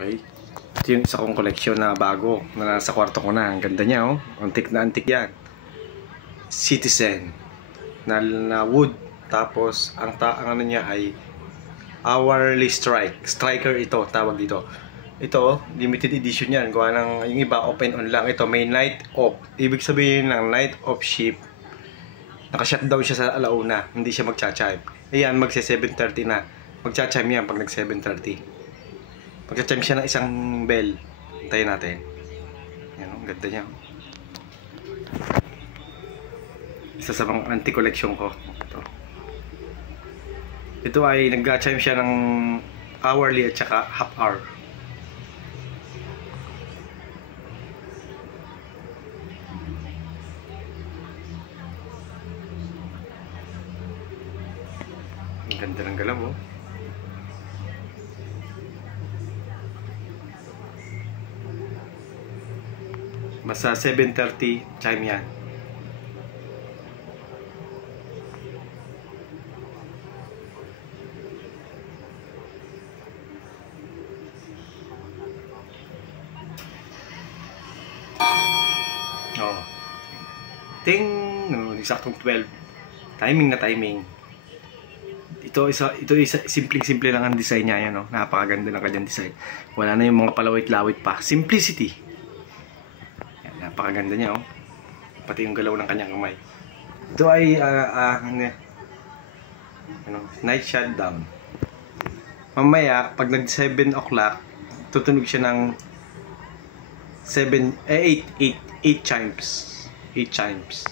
Okay. Ito yung isa kong koleksyon na bago na nasa kwarto ko na. Ang ganda niya, oh. Antik na antik yan. Citizen na wood. Tapos ang ano niya ay hourly striker. Ito tawag dito. Ito limited edition yan. Gawa ng yung iba open on lang. Ito may night off. Ibig sabihin ng night off ship, naka-shutdown siya sa alauna. Hindi siya magcha-chime. Ayan, magse 7:30 na. Magcha-chime yan pag nag 7:30. Magcha-chime siya ng isang bell. Hintayin natin. Yan, ang ganda niya. Isa sa mga anti-collection ko. Ito ay nag-chime siya ng hourly at saka half hour. Ang ganda ng galaw, oh. Basta 7:30 chime yan. Oh. Ting! No, eksaktong 12. Timing na timing. Ito isa simpleng-simple lang ang design niya, yan, no. Napakaganda ng kanyang design. Wala na yung mga palawit-lawit pa. Simplicity. Yan, napakaganda niya, oh. Pati yung galaw ng kanyang kamay. Ito ay night shutdown. Mamaya pag nag 7 o'clock, tutunog siya ng 8 chimes. 8 chimes.